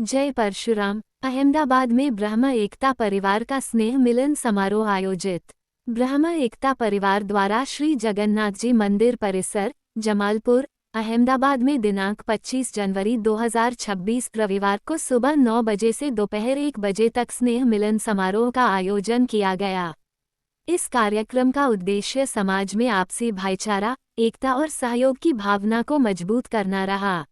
जय परशुराम। अहमदाबाद में ब्रह्म एकता परिवार का स्नेह मिलन समारोह आयोजित। ब्रह्म एकता परिवार द्वारा श्री जगन्नाथ जी मंदिर परिसर, जमालपुर, अहमदाबाद में दिनांक 25 जनवरी 2026 रविवार को सुबह 9 बजे से दोपहर 1 बजे तक स्नेह मिलन समारोह का आयोजन किया गया। इस कार्यक्रम का उद्देश्य समाज में आपसी भाईचारा, एकता और सहयोग की भावना को मजबूत करना रहा।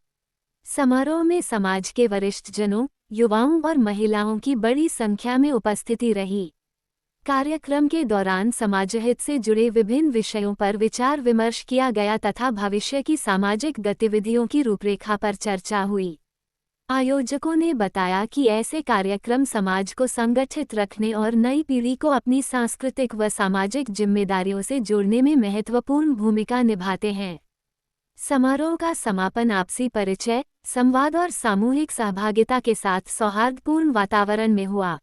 समारोह में समाज के वरिष्ठ जनों, युवाओं और महिलाओं की बड़ी संख्या में उपस्थिति रही। कार्यक्रम के दौरान समाजहित से जुड़े विभिन्न विषयों पर विचार विमर्श किया गया तथा भविष्य की सामाजिक गतिविधियों की रूपरेखा पर चर्चा हुई। आयोजकों ने बताया कि ऐसे कार्यक्रम समाज को संगठित रखने और नई पीढ़ी को अपनी सांस्कृतिक व सामाजिक जिम्मेदारियों से जोड़ने में महत्वपूर्ण भूमिका निभाते हैं। समारोह का समापन आपसी परिचय, संवाद और सामूहिक सहभागिता के साथ सौहार्दपूर्ण वातावरण में हुआ।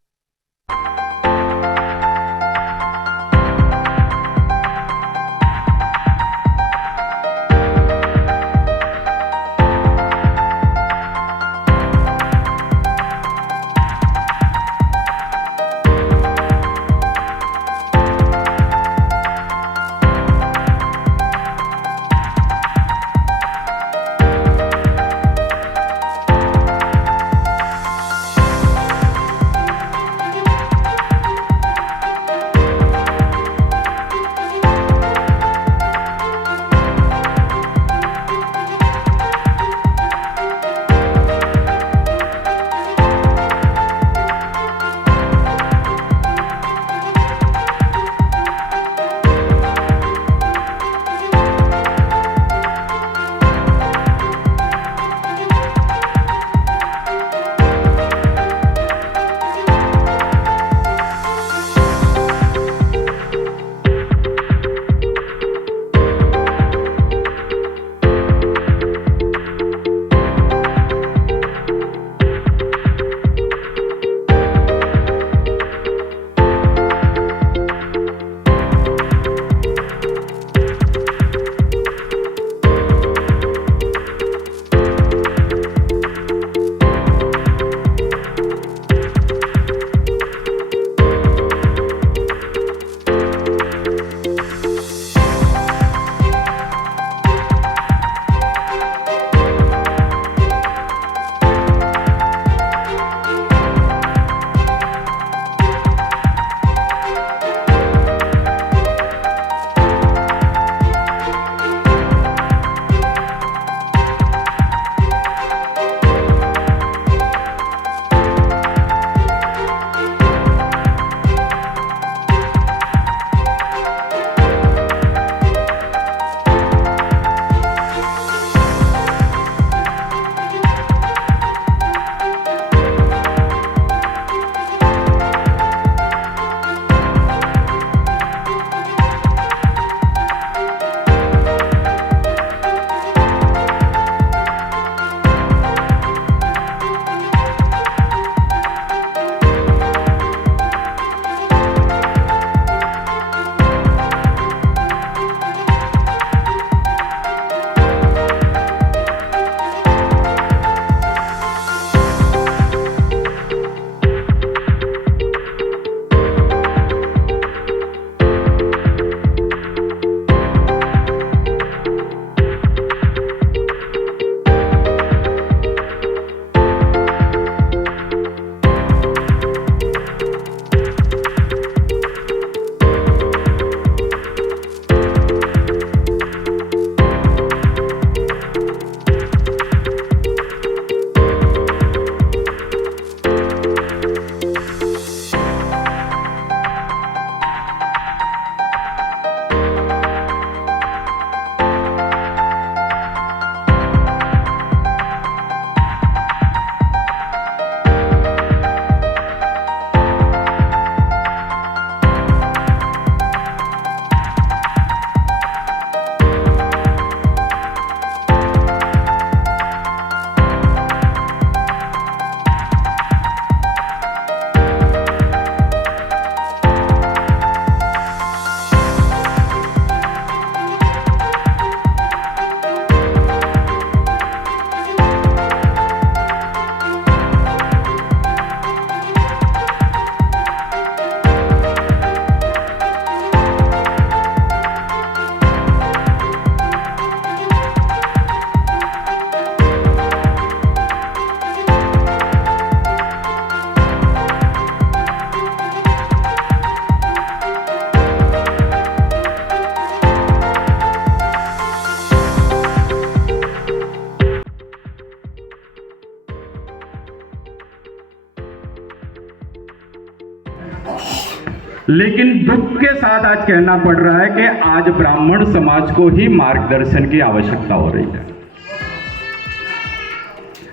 लेकिन दुख के साथ आज कहना पड़ रहा है कि आज ब्राह्मण समाज को ही मार्गदर्शन की आवश्यकता हो रही है।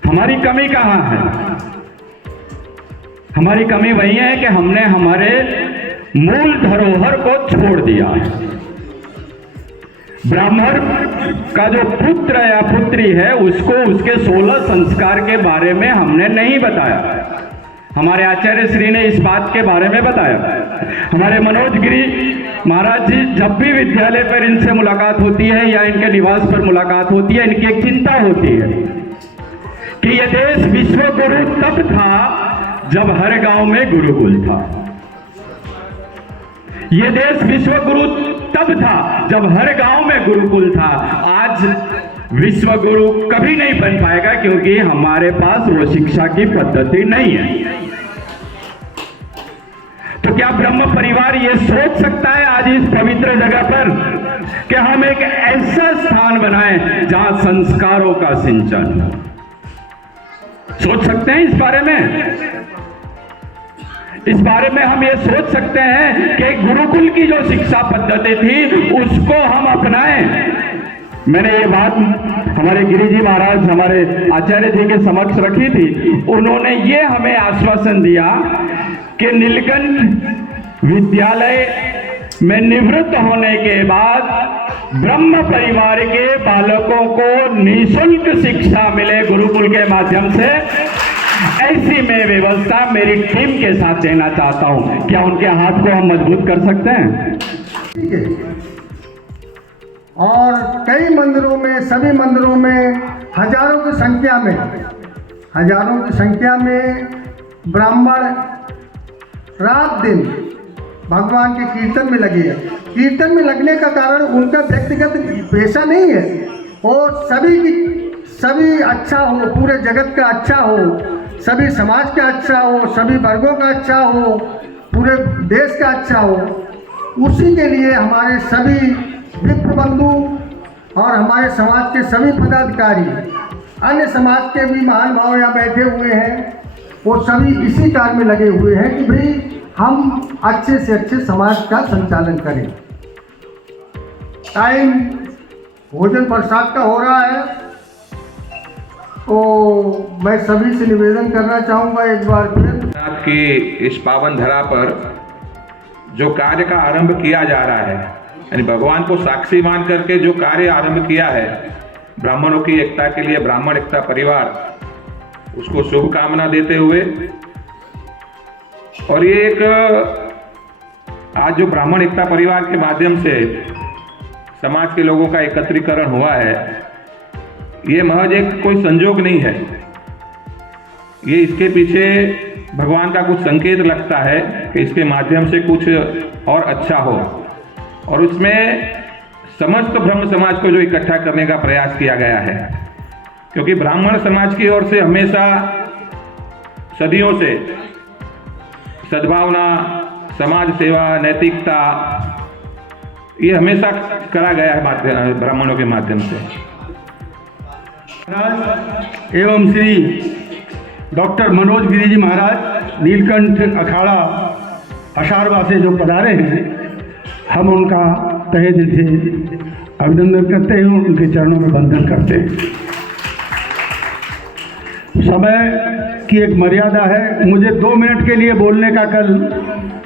हमारी कमी कहां है? हमारी कमी वही है कि हमने हमारे मूल धरोहर को छोड़ दिया है। ब्राह्मण का जो पुत्र या पुत्री है उसको उसके 16 संस्कार के बारे में हमने नहीं बताया। हमारे आचार्य श्री ने इस बात के बारे में बताया। हमारे मनोज गिरी महाराज जी जब भी विद्यालय पर इनसे मुलाकात होती है या इनके निवास पर मुलाकात होती है, इनकी एक चिंता होती है कि यह देश विश्व गुरु तब था जब हर गांव में गुरुकुल था। यह देश विश्व गुरु तब था जब हर गांव में गुरुकुल था। आज विश्व गुरु कभी नहीं बन पाएगा क्योंकि हमारे पास वो शिक्षा की पद्धति नहीं है। तो क्या ब्रह्म परिवार ये सोच सकता है आज इस पवित्र जगह पर कि हम एक ऐसा स्थान बनाएं जहां संस्कारों का सिंचन हो? सोच सकते हैं इस बारे में? इस बारे में हम ये सोच सकते हैं कि गुरुकुल की जो शिक्षा पद्धति थी उसको हम अपनाएं। मैंने ये बात हमारे गिरिजी महाराज हमारे आचार्य जी के समक्ष रखी थी। उन्होंने ये हमें आश्वासन दिया कि नीलकंठ विद्यालय में निवृत्त होने के बाद ब्रह्म परिवार के बालकों को निःशुल्क शिक्षा मिले गुरुकुल के माध्यम से। ऐसी मैं व्यवस्था मेरी टीम के साथ देना चाहता हूं। क्या उनके हाथ को हम मजबूत कर सकते हैं? ठीक है। और कई मंदिरों में, सभी मंदिरों में हजारों की संख्या में ब्राह्मण रात दिन भगवान के कीर्तन में लगे हैं। कीर्तन में लगने का कारण उनका व्यक्तिगत पेशा नहीं है, और सभी अच्छा हो, पूरे जगत का अच्छा हो, सभी समाज का अच्छा हो, सभी वर्गों का अच्छा हो, पूरे देश का अच्छा हो। उसी के लिए हमारे सभी विप्र बंधु और हमारे समाज के सभी पदाधिकारी, अन्य समाज के भी महान भाव यहाँ बैठे हुए हैं, वो सभी इसी कार्य में लगे हुए हैं कि भाई हम अच्छे से अच्छे समाज का संचालन करें। टाइम भोजन प्रसाद का हो रहा है, तो मैं सभी से निवेदन करना चाहूँगा एक बार फिर कि इस पावन धरा पर जो कार्य का आरंभ किया जा रहा है, यानी भगवान को साक्षी मान करके जो कार्य आरंभ किया है ब्राह्मणों की एकता के लिए ब्राह्मण एकता परिवार, उसको शुभकामना देते हुए, और ये एक आज जो ब्राह्मण एकता परिवार के माध्यम से समाज के लोगों का एकत्रीकरण हुआ है, ये महज एक कोई संजोग नहीं है। ये इसके पीछे भगवान का कुछ संकेत लगता है कि इसके माध्यम से कुछ और अच्छा हो, और उसमें समस्त ब्रह्म समाज को जो इकट्ठा करने का प्रयास किया गया है। क्योंकि ब्राह्मण समाज की ओर से हमेशा सदियों से सद्भावना, समाज सेवा, नैतिकता, ये हमेशा करा गया है ब्राह्मणों के माध्यम से। एवं श्री डॉक्टर मनोज गिरी जी महाराज नीलकंठ अखाड़ा अशारवा से जो पधारे हैं, हम उनका तहे दिल से अभिनंदन करते हैं, उनके चरणों में वंदन करते हैं। समय की एक मर्यादा है। मुझे 2 मिनट के लिए बोलने का कल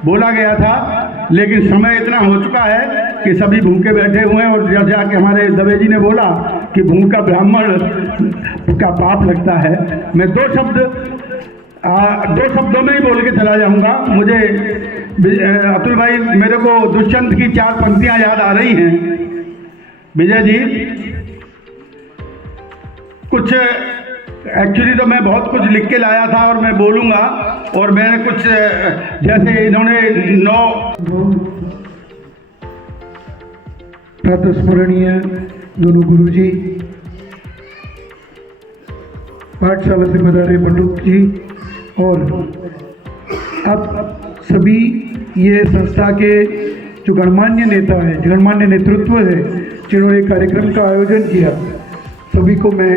बोला गया था, लेकिन समय इतना हो चुका है कि सभी भूखे बैठे हुए हैं, और जब जाके हमारे दवे जी ने बोला कि भूखा ब्राह्मण का पाप लगता है, मैं 2 शब्दों में ही बोल के चला जाऊंगा। मुझे अतुल भाई, मेरे को दुष्यंत की 4 पंक्तियां याद आ रही हैं। विजय जी, कुछ एक्चुअली तो मैं बहुत कुछ लिख के लाया था और मैं बोलूंगा, और मैंने कुछ जैसे इन्होंने 9 प्रातस्मरणीय दोनों गुरुजी, पाठशाला से पधारे पंडित जी, और अब सभी ये संस्था के जो गणमान्य नेता है, गणमान्य नेतृत्व है, जिन्होंने कार्यक्रम का आयोजन किया, सभी को मैं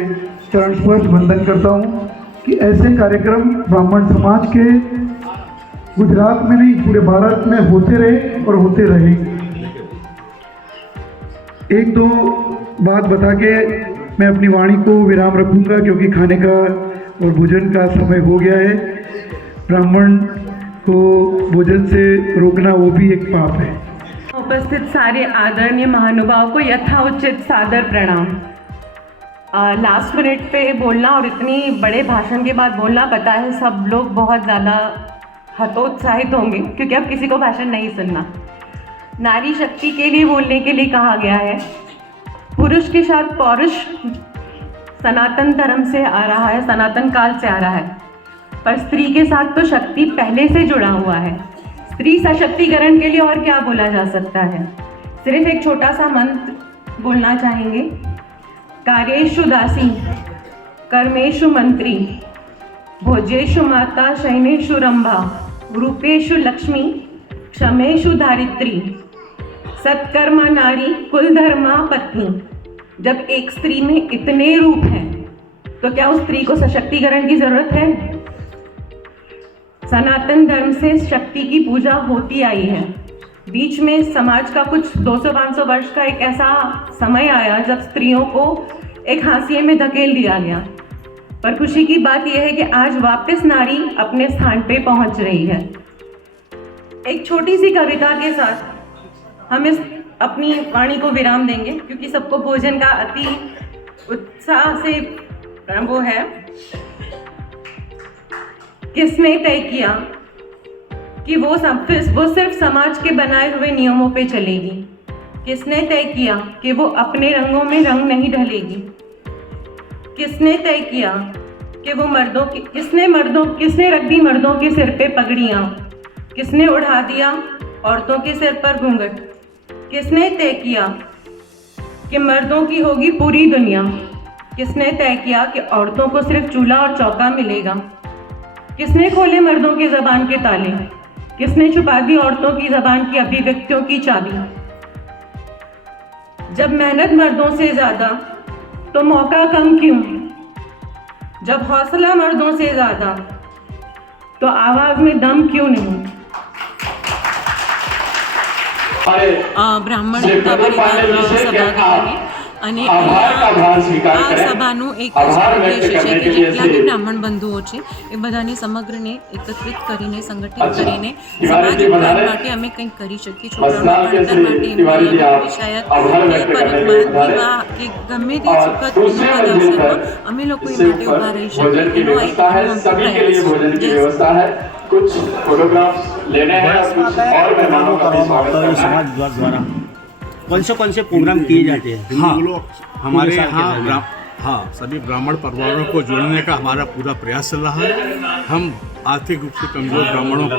चरण स्पर्श वंदन करता हूँ कि ऐसे कार्यक्रम ब्राह्मण समाज के गुजरात में नहीं पूरे भारत में होते रहे और होते रहेंगे। एक दो बात बता के मैं अपनी वाणी को विराम रखूंगा, क्योंकि खाने का और भोजन का समय हो गया है। ब्राह्मण को भोजन से रोकना वो भी एक पाप है। उपस्थित सारे आदरणीय महानुभावों को यथाउचित सादर प्रणाम। लास्ट मिनट पे बोलना और इतनी बड़े भाषण के बाद बोलना, पता है सब लोग बहुत ज़्यादा हतोत्साहित होंगे क्योंकि अब किसी को भाषण नहीं सुनना। नारी शक्ति के लिए बोलने के लिए कहा गया है। पुरुष के साथ पौरुष सनातन धर्म से आ रहा है, सनातन काल से आ रहा है, पर स्त्री के साथ तो शक्ति पहले से जुड़ा हुआ है। स्त्री सशक्तिकरण के लिए और क्या बोला जा सकता है। सिर्फ एक छोटा सा मंत्र बोलना चाहेंगे। कार्येषु दासी, कर्मेषु मंत्री, भोजेषु माता, शयनेषु रंभा, रूपेषु लक्ष्मी, क्षमेषु धारित्री, सत्कर्मा नारी, कुलधर्मा पत्नी। जब एक स्त्री में इतने रूप हैं तो क्या उस स्त्री को सशक्तिकरण की जरूरत है? सनातन धर्म से शक्ति की पूजा होती आई है। बीच में समाज का कुछ 200-500 वर्ष का एक ऐसा समय आया जब स्त्रियों को एक हाशिए में धकेल दिया गया, पर खुशी की बात यह है कि आज वापस नारी अपने स्थान पे पहुंच रही है। एक छोटी सी कविता के साथ हम इस अपनी वाणी को विराम देंगे, क्योंकि सबको भोजन का अति उत्साह से वो है। किसने तय किया कि वो सिर्फ समाज के बनाए हुए नियमों पे चलेगी? किसने तय किया कि वो अपने रंगों में रंग नहीं ढलेगी? किसने तय किया कि वो किसने रख दी मर्दों के सिर पे पगड़ियाँ? किसने उड़ा दिया औरतों के सिर पर घूंघट? किसने तय किया कि मर्दों की होगी पूरी दुनिया? किसने तय किया कि औरतों को सिर्फ चूल्हा और चौका मिलेगा? किसने खोले मर्दों के ज़बान के ताले? किसने छुपा दी औरतों की ज़बान की अभिव्यक्तियों की चाबी? जब मेहनत मर्दों से ज़्यादा तो मौका कम क्यों? जब हौसला मर्दों से ज़्यादा तो आवाज़ में दम क्यों नहीं? બ્રાહ્મણ એકતા પરિવાર સભાગારને અને આ સભાનું એક જ ઉદ્દેશ્ય છે કે જેટલા બી બ્રાહ્મણ બંધુઓ છે એ બધાને સમગ્રને એકત્રિત કરીને સંગઠિત કરીને સમાજ ઉદ્ધાર માટે અમે કંઈક કરી શકીએ। છોકરાઓના ભણતર માટે એમની વિષાયત કે પરિમાણ વિવાહ કે ગમે તે સુખદ અવસરમાં અમે લોકો એ માટે ઊભા રહી શકીએ એનો એક પ્રયાસ। कुछ फोटोग्राफ्स लेने हैं और कुछ और मेहमानों का भी स्वागत करना है। समाज द्वारा कौन से प्रोग्राम किए जाते हैं? हाँ, हमारे यहाँ सभी ब्राह्मण परिवारों को जोड़ने का हमारा पूरा प्रयास चल रहा है। हम आर्थिक रूप से कमजोर ब्राह्मणों को,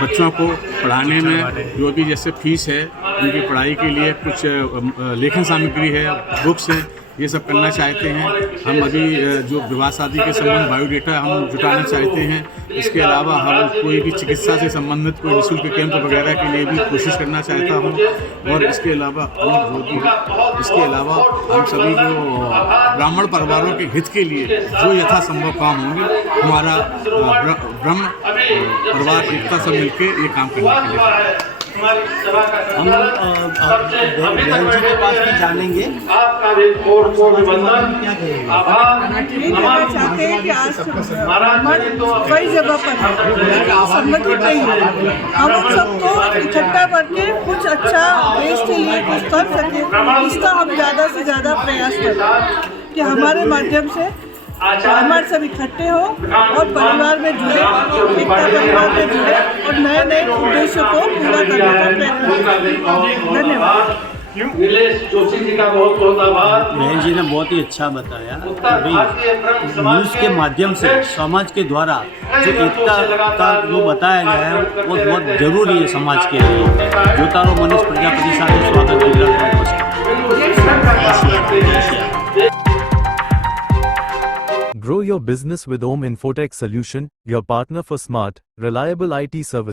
बच्चों को पढ़ाने में जो भी जैसे फीस है, उनकी पढ़ाई के लिए कुछ लेखन सामग्री है, बुक्स हैं, ये सब करना चाहते हैं। हम अभी जो विवाह शादी के संबंध बायोडेटा हम जुटाना चाहते हैं। इसके अलावा हम कोई भी चिकित्सा से संबंधित कोई निःशुल्क कैंप वगैरह के लिए भी कोशिश करना चाहता हूँ। और इसके अलावा हम सभी को ब्राह्मण परिवारों के हित के लिए जो यथासंभव काम होंगे, हमारा ब्रह्म परिवार एकता सब मिलकर ये काम करने के लिए हम बहन जी के पास भी जानेंगे। चाहते हैं कि आज कई जगह पर संगठित नहीं है, हम सबको इकट्ठा करके कुछ अच्छा देश के लिए कुछ कर सके, इसका हम ज़्यादा से ज़्यादा प्रयास करें कि हमारे माध्यम से हमारे सब इकट्ठे हो और परिवार में जुड़े, एकता परिवार में जुड़े और नए नए उद्देश्यों को पूरा करने का प्रयत्न करें। धन्यवाद। जोशी जी का बहुत बहुत आभार। बहन जी ने बहुत ही अच्छा बताया कि न्यूज़ के माध्यम से समाज के द्वारा जो एकता का जो बताया गया है वो बहुत जरूरी है समाज के लिए। जोतारो मनीष प्रजापति साहब स्वागत। Grow your business with Om Infotech Solution, your partner for smart, reliable IT service.